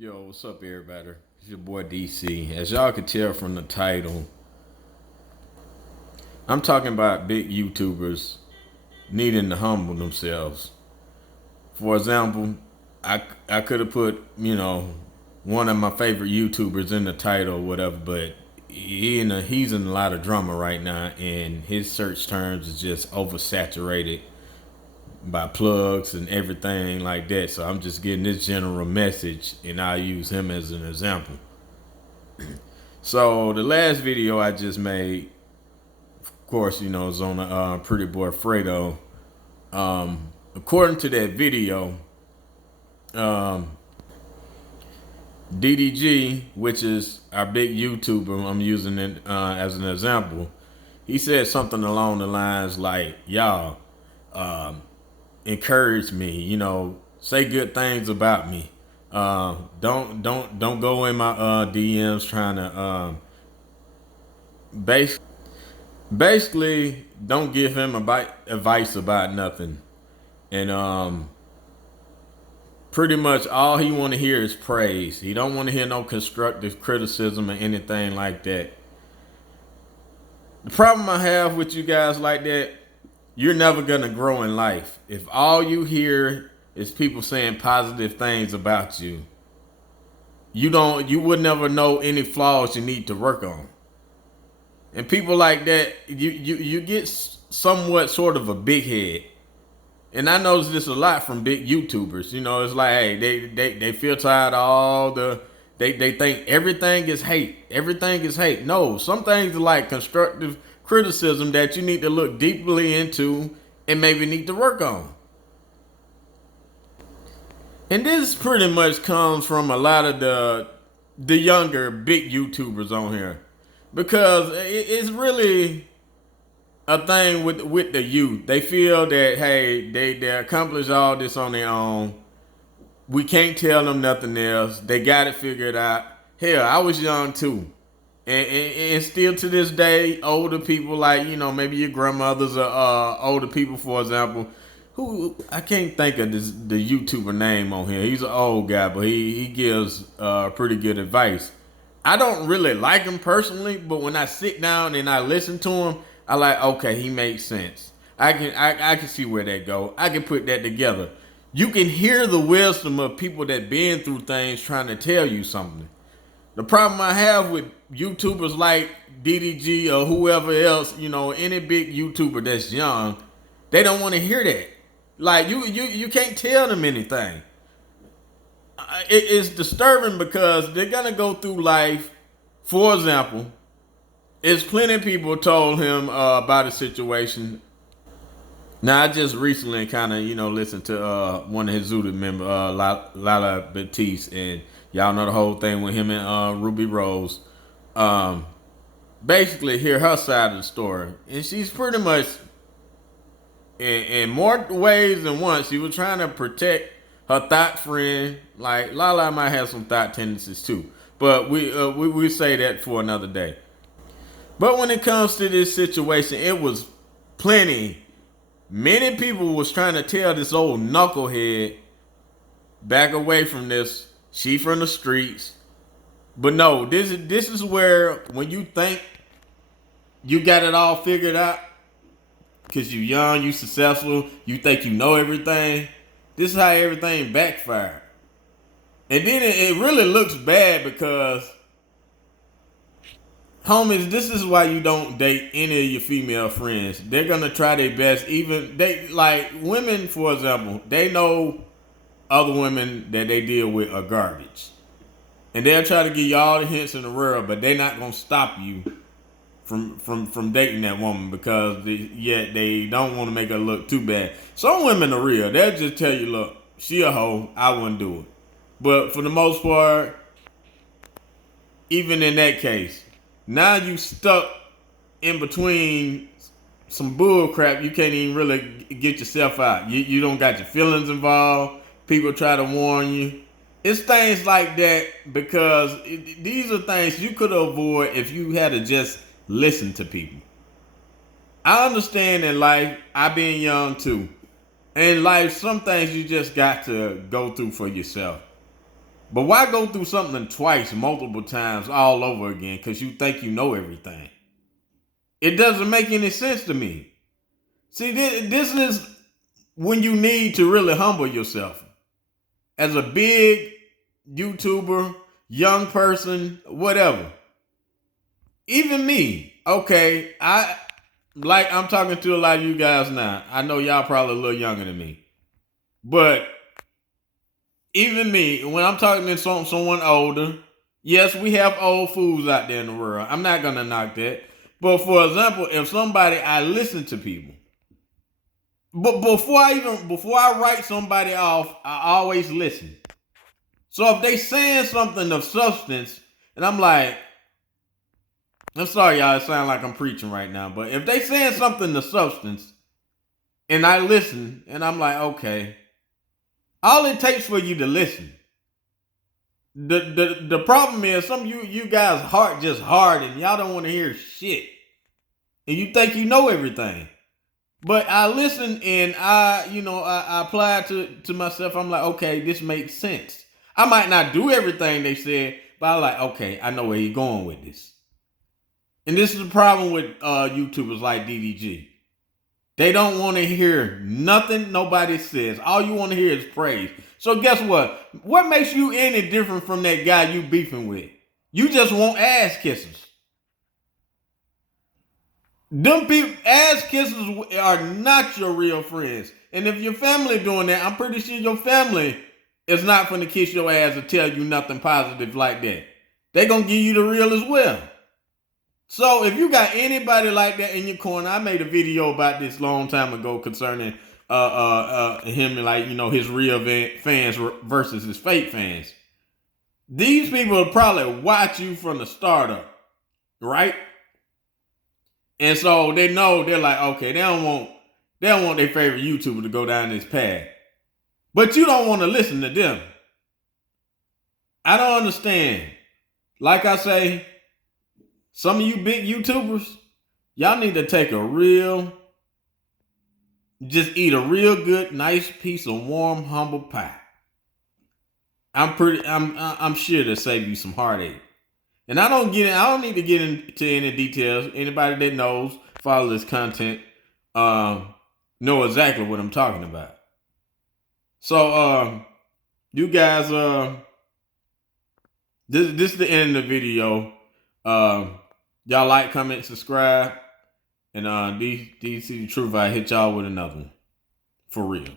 Yo, what's up, everybody? It's your boy DC. As y'all can tell from the title, I'm talking about big YouTubers needing to humble themselves. For example, I could have put one of my favorite YouTubers in the title, or whatever, but he's in a lot of drama right now, and his search terms is just oversaturated by plugs and everything like that. So I'm just getting this general message, and I'll use him as an example. So the last video I just made, of course, is on the Pretty Boy Fredo. According to that video, um, DDG, which is our big YouTuber, I'm using it as an example. He said something along the lines like, "Y'all, encourage me. Say good things about me. Don't go in my DMs trying to base basically don't give him advice about nothing." And pretty much all he want to hear is praise. He don't want to hear no constructive criticism or anything like that. The problem I have with you guys like that, you're never gonna grow in life. If all you hear is people saying positive things about you, you would never know any flaws you need to work on. And people like that, you get somewhat sort of a big head. And I notice this a lot from big YouTubers. It's like, hey, they feel tired of all they think everything is hate. Everything is hate. No, some things are like constructive criticism that you need to look deeply into and maybe need to work on. And this pretty much comes from a lot of the younger big YouTubers on here, because it's really a thing with the youth. They feel that, hey, they accomplish all this on their own. We can't tell them nothing else. They got it figured out. Hell, I was young too. And still to this day, older people like, maybe your grandmothers or older people, for example, who I can't think of the YouTuber name on here. He's an old guy, but he gives pretty good advice. I don't really like him personally, but when I sit down and I listen to him, I like, okay, he makes sense. I can see where that go. I can put that together. You can hear the wisdom of people that been through things trying to tell you something. The problem I have with YouTubers like DDG or whoever else, any big YouTuber that's young, they don't want to hear that. Like you can't tell them anything. It's disturbing because they're gonna go through life. For example, it's plenty of people told him about a situation. Now I just recently kind of listened to one of his Zuda members, Lala Batiste, and y'all know the whole thing with him and Ruby Rose. Um, Basically, hear her side of the story, and she's pretty much in more ways than one. She was trying to protect her thought friend. Like Lala might have some thought tendencies too, but we say that for another day. But when it comes to this situation, it was plenty. Many people was trying to tell this old knucklehead back away from this. She from the streets. But no, this is where when you think you got it all figured out, because you young, you successful, you think you know everything. This is how everything backfired. And then it really looks bad because, homies, this is why you don't date any of your female friends. They're gonna try their best. Even they like women, for example, they know other women that they deal with are garbage. And they'll try to give you all the hints in the world, but they're not gonna stop you from dating that woman because they don't want to make her look too bad. Some women are real. They'll just tell you, look, she a hoe, I wouldn't do it. But for the most part, even in that case, now you stuck in between some bull crap. You can't even really get yourself out. You don't got your feelings involved. People try to warn you. It's things like that because these are things you could avoid if you had to just listen to people. I understand in life, I been young too. In life, some things you just got to go through for yourself. But why go through something twice, multiple times, all over again because you think you know everything? It doesn't make any sense to me. See, this is when you need to really humble yourself. As a big YouTuber, young person, whatever. Even me, okay, I'm talking to a lot of you guys now. I know y'all probably a little younger than me. But even me, when I'm talking to someone older, yes, we have old fools out there in the world. I'm not gonna knock that. But for example, if somebody I listen to people, but before I write somebody off, I always listen. So if they saying something of substance, and I'm like, I'm sorry, y'all, it sounds like I'm preaching right now, but if they saying something of substance, and I listen, and I'm like, okay, all it takes for you to listen. The problem is some of you guys heart just hard and y'all don't want to hear shit. And you think you know everything. But I listen and I apply to myself. I'm like, okay, this makes sense. I might not do everything they said, but I'm like, okay, I know where he's going with this. And this is the problem with YouTubers like DDG. They don't want to hear nothing nobody says. All you want to hear is praise. So guess what? What makes you any different from that guy you beefing with? You just want ass kisses. Them people, ass kissers are not your real friends. And if your family doing that, I'm pretty sure your family is not going to kiss your ass or tell you nothing positive like that. They going to give you the real as well. So if you got anybody like that in your corner, I made a video about this long time ago concerning him, like, his real fans versus his fake fans. These people will probably watch you from the start up, right? And so they know, they're like, okay, they don't want their favorite YouTuber to go down this path. But you don't want to listen to them. I don't understand. Like I say, some of you big YouTubers, y'all need to take just eat a real good, nice piece of warm, humble pie. I'm sure to save you some heartache. And I don't need to get into any details. Anybody that knows, follow this content, know exactly what I'm talking about. So, you guys, this is the end of the video. Y'all like, comment, subscribe. And DC the Truth, I hit y'all with another one. For real.